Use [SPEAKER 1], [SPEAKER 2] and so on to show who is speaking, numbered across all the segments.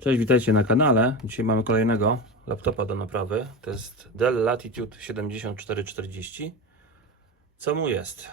[SPEAKER 1] Cześć, witajcie na kanale. Dzisiaj mamy kolejnego laptopa do naprawy. To jest Dell Latitude 7440. Co mu jest?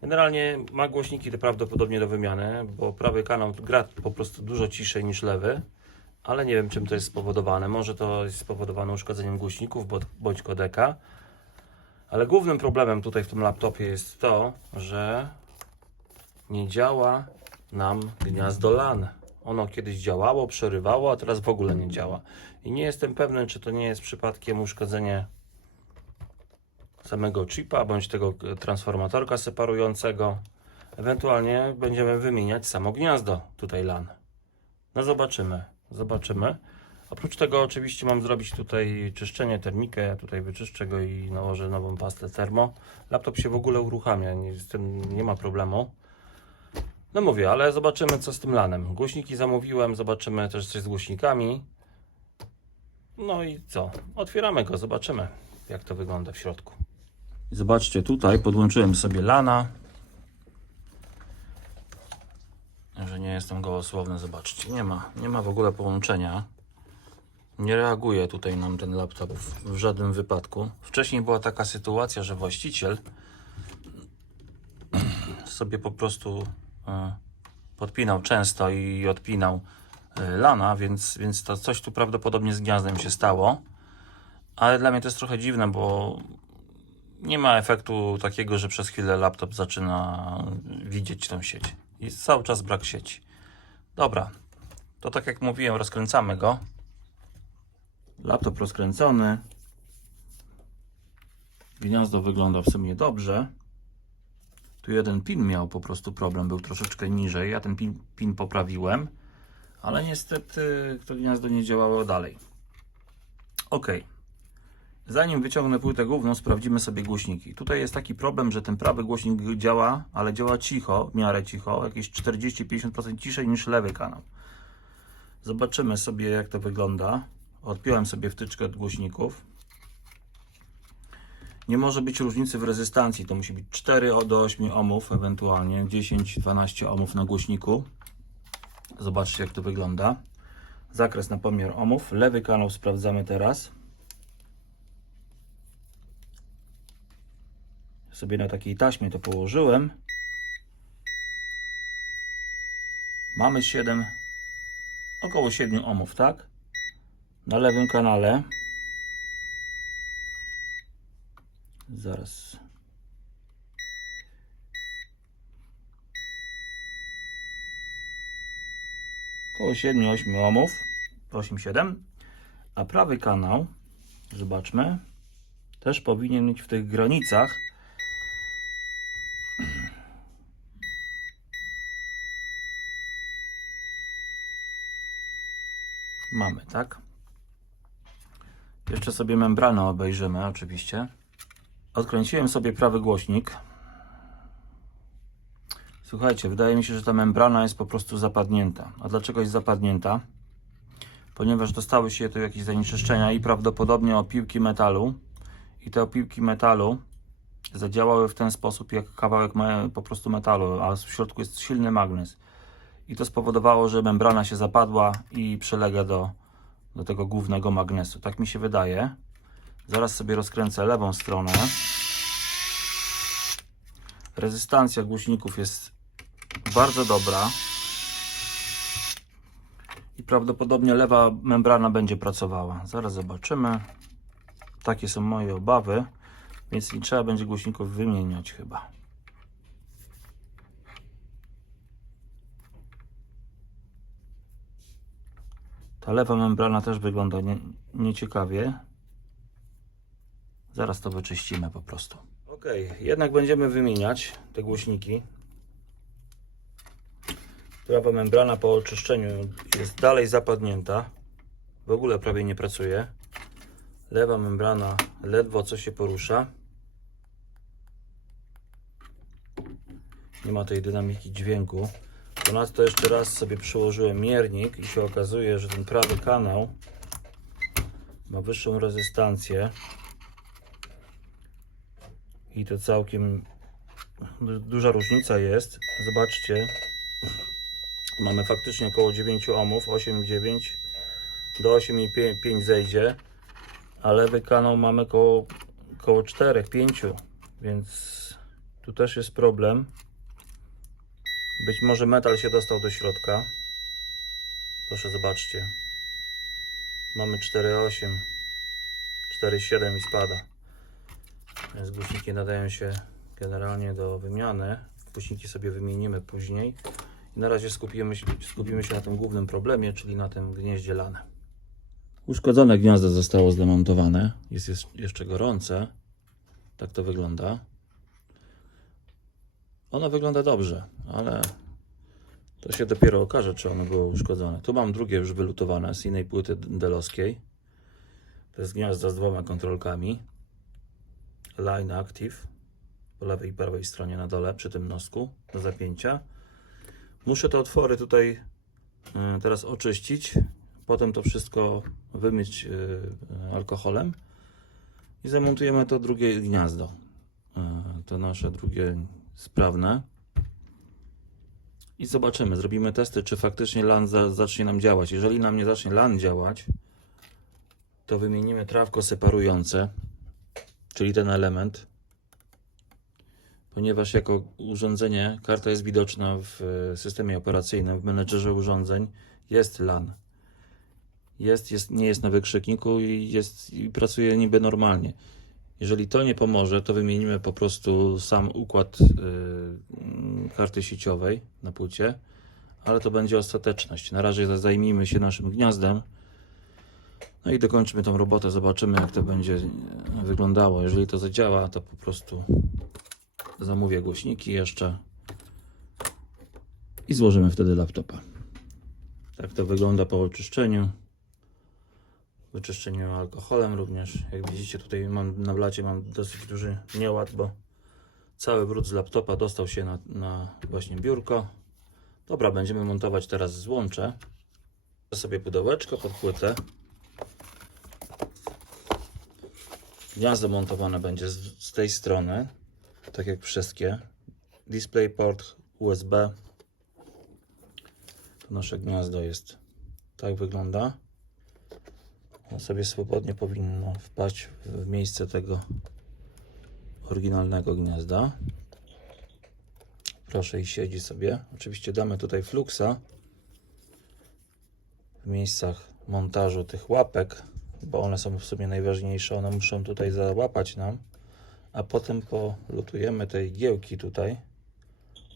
[SPEAKER 1] Generalnie ma głośniki prawdopodobnie do wymiany, bo prawy kanał gra po prostu dużo ciszej niż lewy, ale nie wiem czym to jest spowodowane. Może to jest spowodowane uszkodzeniem głośników bądź kodeka. Ale głównym problemem tutaj w tym laptopie jest to, że nie działa nam gniazdo LAN. Ono kiedyś działało, przerywało, a teraz w ogóle nie działa. I nie jestem pewny, czy to nie jest przypadkiem uszkodzenie samego chipa, bądź tego e, transformatorka separującego. Ewentualnie będziemy wymieniać samo gniazdo tutaj LAN. No zobaczymy, zobaczymy. Oprócz tego oczywiście mam zrobić tutaj czyszczenie, termikę, ja tutaj wyczyszczę go i nałożę nową pastę termo. Laptop się w ogóle uruchamia, z tym nie ma problemu. No mówię, ale zobaczymy co z tym lanem. Głośniki zamówiłem, zobaczymy też coś z głośnikami. No i co? Otwieramy go, zobaczymy jak to wygląda w środku. Zobaczcie tutaj, podłączyłem sobie lana. Że nie jestem gołosłowny, zobaczcie. Nie ma, nie ma w ogóle połączenia. Nie reaguje tutaj nam ten laptop w, żadnym wypadku. Wcześniej była taka sytuacja, że właściciel sobie po prostu podpinał często i odpinał e, lana, więc, więc to coś tu prawdopodobnie z gniazdem się stało. Ale dla mnie to jest trochę dziwne, bo nie ma efektu takiego, że przez chwilę laptop zaczyna widzieć tą sieć. Jest cały czas brak sieci. Dobra, to tak jak mówiłem, rozkręcamy go. Laptop rozkręcony. Gniazdo wygląda w sumie dobrze. Tu jeden pin miał po prostu problem, był troszeczkę niżej. Ja ten pin, pin poprawiłem, ale niestety to gniazdo nie działało dalej. Ok. Zanim wyciągnę płytę główną, sprawdzimy sobie głośniki. Tutaj jest taki problem, że ten prawy głośnik działa, ale działa cicho, w miarę cicho, jakieś 40-50% ciszej niż lewy kanał. Zobaczymy sobie, jak to wygląda. Odpiąłem sobie wtyczkę od głośników. Nie może być różnicy w rezystancji. To musi być 4 do 8 ohmów, ewentualnie 10-12 ohmów na głośniku. Zobaczcie, jak to wygląda. Zakres na pomiar ohmów. Lewy kanał sprawdzamy teraz. Sobie na takiej taśmie to położyłem. Mamy 7, około 7 ohmów, tak? Na lewym kanale. Zaraz. Około 7-8 ohmów. 8-7. A prawy kanał, zobaczmy, też powinien być w tych granicach. Mamy, tak? Jeszcze sobie membranę obejrzymy, oczywiście. Odkręciłem sobie prawy głośnik. Słuchajcie, wydaje mi się, że ta membrana jest po prostu zapadnięta. A dlaczego jest zapadnięta? Ponieważ dostały się tu jakieś zanieczyszczenia i prawdopodobnie opiłki metalu. I te opiłki metalu zadziałały w ten sposób, jak kawałek po prostu metalu, a w środku jest silny magnes. I to spowodowało, że membrana się zapadła i przylega do, do tego głównego magnesu. Tak mi się wydaje. Zaraz sobie rozkręcę lewą stronę. Rezystancja głośników jest bardzo dobra. I prawdopodobnie lewa membrana będzie pracowała. Zaraz zobaczymy. Takie są moje obawy. Więc nie trzeba będzie głośników wymieniać chyba. Ta lewa membrana też wygląda nie, nieciekawie. Zaraz to wyczyścimy po prostu. Ok, jednak będziemy wymieniać te głośniki. Prawa membrana po oczyszczeniu jest dalej zapadnięta. W ogóle prawie nie pracuje. Lewa membrana ledwo co się porusza. Nie ma tej dynamiki dźwięku. Ponadto jeszcze raz sobie przyłożyłem miernik i się okazuje, że ten prawy kanał ma wyższą rezystancję. I to całkiem du- duża różnica jest. Zobaczcie. Mamy faktycznie około 9 ohmów, 8,9 do 8,5 zejdzie, a lewy kanał mamy koło, koło 4, 5, więc tu też jest problem. Być może metal się dostał do środka. Proszę zobaczcie. Mamy 4,8, 4,7 i spada. Więc głośniki nadają się generalnie do wymiany. Głośniki sobie wymienimy później. I na razie skupimy się, skupimy się na tym głównym problemie, czyli na tym gnieździe lane. Uszkodzone gniazdo zostało zdemontowane. Jest jest jeszcze gorące. Tak to wygląda. Ono wygląda dobrze, ale to się dopiero okaże, czy ono było uszkodzone. Tu mam drugie już wylutowane z innej płyty delowskiej. To jest gniazdo z dwoma kontrolkami. Line Active po lewej i prawej stronie na dole przy tym nosku do zapięcia. Muszę te otwory tutaj y, teraz oczyścić, potem to wszystko wymyć y, alkoholem i zamontujemy to drugie gniazdo. Y, To nasze drugie sprawne. I zobaczymy, zrobimy testy, czy faktycznie LAN za, zacznie nam działać. Jeżeli nam nie zacznie LAN działać, to wymienimy trawko separujące, czyli ten element ponieważ jako urządzenie, karta jest widoczna w e, systemie operacyjnym, w menedżerze urządzeń, jest LAN. Jest, jest, nie jest na wykrzykniku i, jest, i pracuje niby normalnie. Jeżeli to nie pomoże, to wymienimy po prostu sam układ y, mm, karty sieciowej na płycie, ale to będzie ostateczność. Na razie zajmijmy się naszym gniazdem. No i dokończymy tą robotę, zobaczymy jak to będzie e, wyglądało. Jeżeli to zadziała, to po prostu zamówię głośniki jeszcze i złożymy wtedy laptopa. Tak to wygląda po oczyszczeniu. Wyczyszczeniu alkoholem również. Jak widzicie tutaj mam na blacie mam dosyć duży nieład, bo cały brud z laptopa dostał się na, na właśnie biurko. Dobra, będziemy montować teraz złącze. sobie pudełeczko pod płytę. Gniazdo montowane będzie z, z tej strony tak jak wszystkie. DisplayPort USB. To nasze gniazdo jest. Tak wygląda. Ono sobie swobodnie powinno wpaść w miejsce tego oryginalnego gniazda. Proszę i siedzi sobie. Oczywiście damy tutaj fluxa w miejscach montażu tych łapek, bo one są w sumie najważniejsze. One muszą tutaj załapać nam a potem polutujemy te igiełki tutaj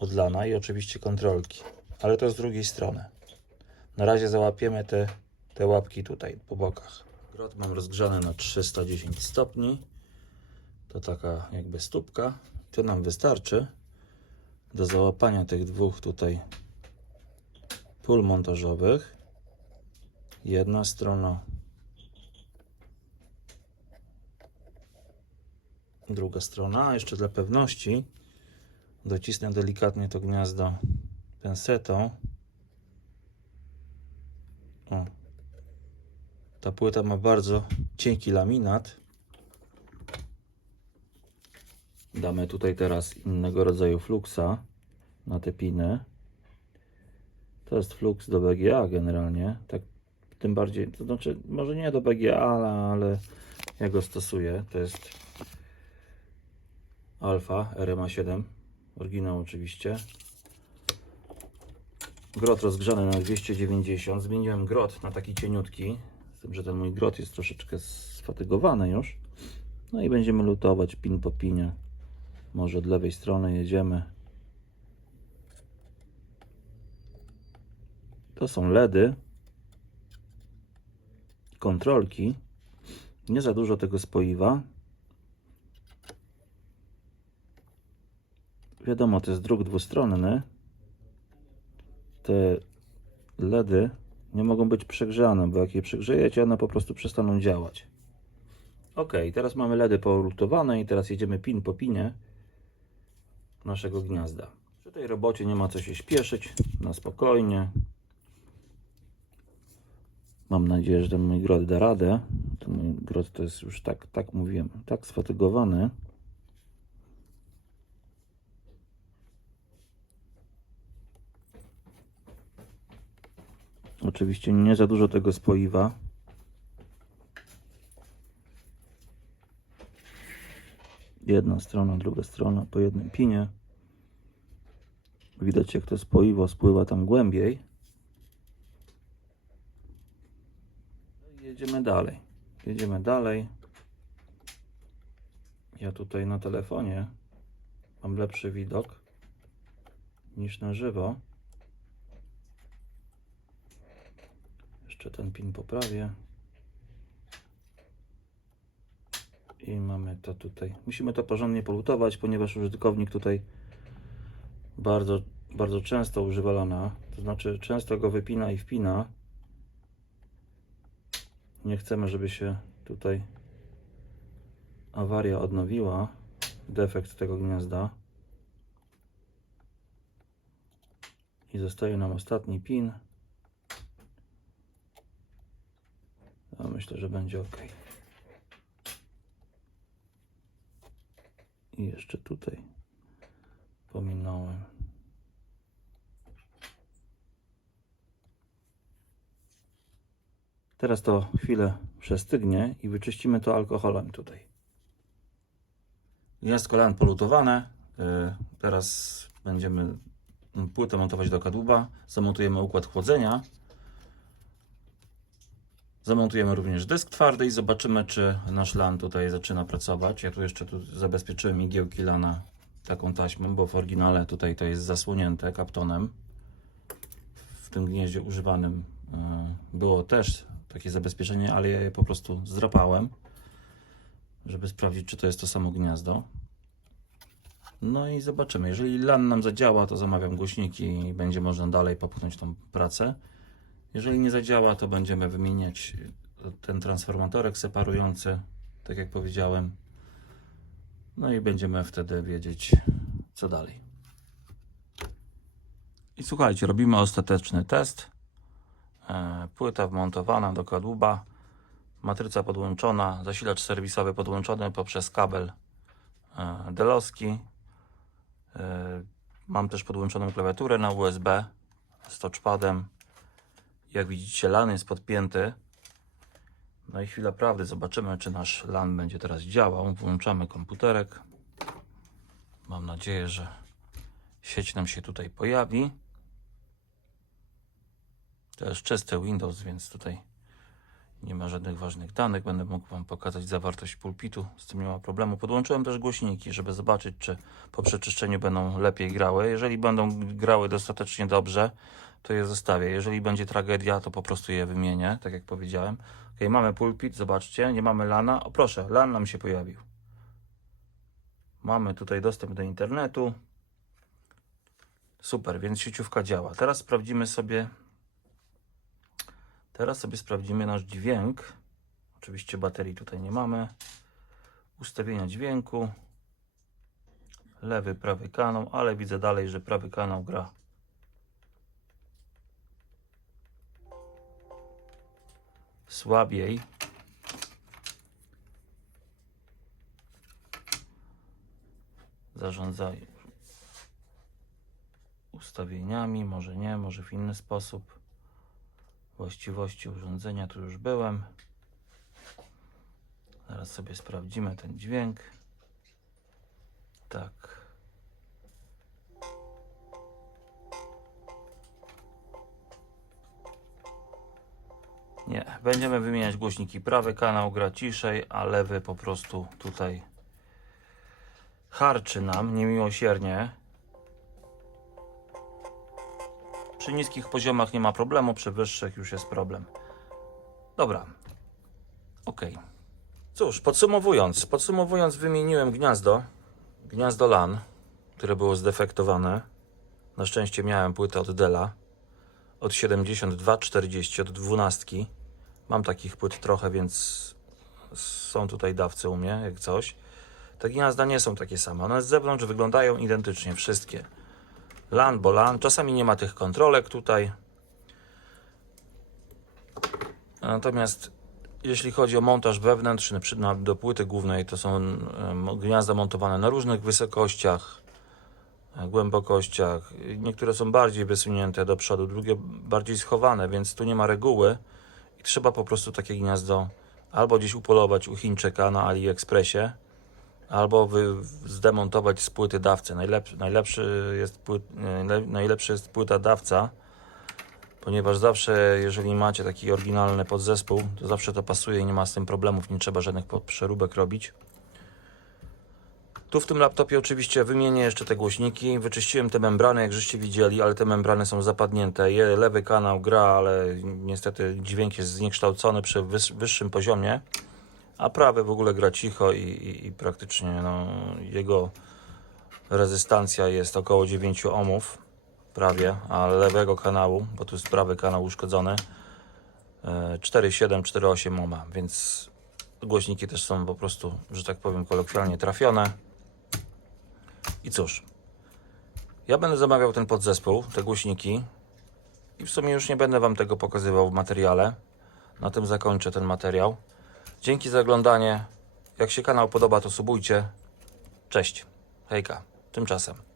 [SPEAKER 1] od lana i oczywiście kontrolki, ale to z drugiej strony. Na razie załapiemy te, te łapki tutaj po bokach. Grot mam rozgrzany na 310 stopni. To taka jakby stópka. To nam wystarczy do załapania tych dwóch tutaj pól montażowych. Jedna strona druga strona. Jeszcze dla pewności docisnę delikatnie to gniazdo pensetą. O. Ta płyta ma bardzo cienki laminat. Damy tutaj teraz innego rodzaju fluxa na te piny. To jest flux do BGA generalnie. Tak, tym bardziej, to znaczy, może nie do BGA, ale, ale ja go stosuję. To jest Alfa RMA 7 oryginał oczywiście. Grot rozgrzany na 290 zmieniłem grot na taki cieniutki. Z tym, że ten mój grot jest troszeczkę sfatygowany już. No i będziemy lutować pin po pinie. Może od lewej strony jedziemy. To są LEDy. Kontrolki. Nie za dużo tego spoiwa wiadomo, to jest druk dwustronny. Te LEDy nie mogą być przegrzane, bo jak je przegrzejecie, one po prostu przestaną działać. Ok, teraz mamy LEDy polutowane i teraz jedziemy pin po pinie naszego gniazda. Przy tej robocie nie ma co się śpieszyć, na spokojnie. Mam nadzieję, że ten mój grot da radę. Ten mój grot to jest już tak, tak mówiłem, tak sfatygowany. Oczywiście nie za dużo tego spoiwa. Jedna strona, druga strona po jednym pinie. Widać jak to spoiwo spływa tam głębiej. Jedziemy dalej. Jedziemy dalej. Ja tutaj na telefonie mam lepszy widok niż na żywo. Jeszcze ten pin poprawię. I mamy to tutaj. Musimy to porządnie polutować, ponieważ użytkownik tutaj bardzo, bardzo często używa lana. To znaczy często go wypina i wpina. Nie chcemy, żeby się tutaj awaria odnowiła. Defekt tego gniazda. I zostaje nam ostatni pin. A myślę, że będzie ok. I jeszcze tutaj pominąłem. Teraz to chwilę przestygnie i wyczyścimy to alkoholem tutaj. Gniazdko LAN polutowane. Yy, Teraz będziemy płytę montować do kadłuba. Zamontujemy układ chłodzenia. Zamontujemy również dysk twardy i zobaczymy, czy nasz LAN tutaj zaczyna pracować. Ja tu jeszcze tu zabezpieczyłem igiełki LANa taką taśmą, bo w oryginale tutaj to jest zasłonięte kaptonem. W tym gnieździe używanym e, było też takie zabezpieczenie, ale ja je po prostu zdrapałem, żeby sprawdzić, czy to jest to samo gniazdo. No i zobaczymy. Jeżeli LAN nam zadziała, to zamawiam głośniki i będzie można dalej popchnąć tą pracę. Jeżeli nie zadziała, to będziemy wymieniać ten transformatorek separujący, tak jak powiedziałem. No i będziemy wtedy wiedzieć, co dalej. I słuchajcie, robimy ostateczny test. E, Płyta wmontowana do kadłuba, matryca podłączona, zasilacz serwisowy podłączony poprzez kabel e, delowski. E, Mam też podłączoną klawiaturę na USB z touchpadem. Jak widzicie, LAN jest podpięty. No i chwila prawdy, zobaczymy, czy nasz LAN będzie teraz działał. Włączamy komputerek. Mam nadzieję, że sieć nam się tutaj pojawi. To jest czysty Windows, więc tutaj nie ma żadnych ważnych danych. Będę mógł Wam pokazać zawartość pulpitu. Z tym nie ma problemu. Podłączyłem też głośniki, żeby zobaczyć, czy po przeczyszczeniu będą lepiej grały. Jeżeli będą grały dostatecznie dobrze, to je zostawię. Jeżeli będzie tragedia, to po prostu je wymienię, tak jak powiedziałem. Ok, mamy pulpit, zobaczcie, nie mamy lana. O proszę, lan nam się pojawił. Mamy tutaj dostęp do internetu. Super, więc sieciówka działa. Teraz sprawdzimy sobie Teraz sobie sprawdzimy nasz dźwięk. Oczywiście baterii tutaj nie mamy. Ustawienia dźwięku. Lewy, prawy kanał, ale widzę dalej, że prawy kanał gra. Słabiej. Zarządzaj ustawieniami, może nie, może w inny sposób właściwości urządzenia tu już byłem. Zaraz sobie sprawdzimy ten dźwięk. Tak. Nie, będziemy wymieniać głośniki. Prawy kanał gra ciszej, a lewy po prostu tutaj harczy nam niemiłosiernie. Przy niskich poziomach nie ma problemu, przy wyższych już jest problem. Dobra. Ok. Cóż, podsumowując, podsumowując, wymieniłem gniazdo, gniazdo LAN, które było zdefektowane. Na szczęście miałem płytę od Dela od 7240, od 12. Mam takich płyt trochę, więc są tutaj dawcy u mnie, jak coś. Te gniazda nie są takie same. One z zewnątrz wyglądają identycznie, wszystkie. LAN, bo LAN. Czasami nie ma tych kontrolek tutaj. Natomiast jeśli chodzi o montaż wewnętrzny do płyty głównej, to są gniazda montowane na różnych wysokościach. Głębokościach. Niektóre są bardziej wysunięte do przodu, drugie bardziej schowane, więc tu nie ma reguły i trzeba po prostu takie gniazdo albo gdzieś upolować u Chińczyka na AliExpressie, albo wy, zdemontować z płyty dawcy. Najlepszy, najlepszy, jest najlepszy jest płyta dawca, ponieważ zawsze, jeżeli macie taki oryginalny podzespół, to zawsze to pasuje i nie ma z tym problemów, nie trzeba żadnych przeróbek robić. Tu w tym laptopie oczywiście wymienię jeszcze te głośniki. Wyczyściłem te membrany, jak żeście widzieli, ale te membrany są zapadnięte. Je, lewy kanał gra, ale niestety dźwięk jest zniekształcony przy wyższym poziomie, a prawy w ogóle gra cicho i, i, i praktycznie no, jego rezystancja jest około 9 ohmów, prawie, a lewego kanału, bo tu jest prawy kanał uszkodzony, e, 4,7, 4,8 ohma, więc głośniki też są po prostu, że tak powiem kolokwialnie trafione. I cóż, ja będę zamawiał ten podzespół, te głośniki i w sumie już nie będę Wam tego pokazywał w materiale. Na tym zakończę ten materiał. Dzięki za oglądanie. Jak się kanał podoba, to subujcie. Cześć. Hejka. Tymczasem.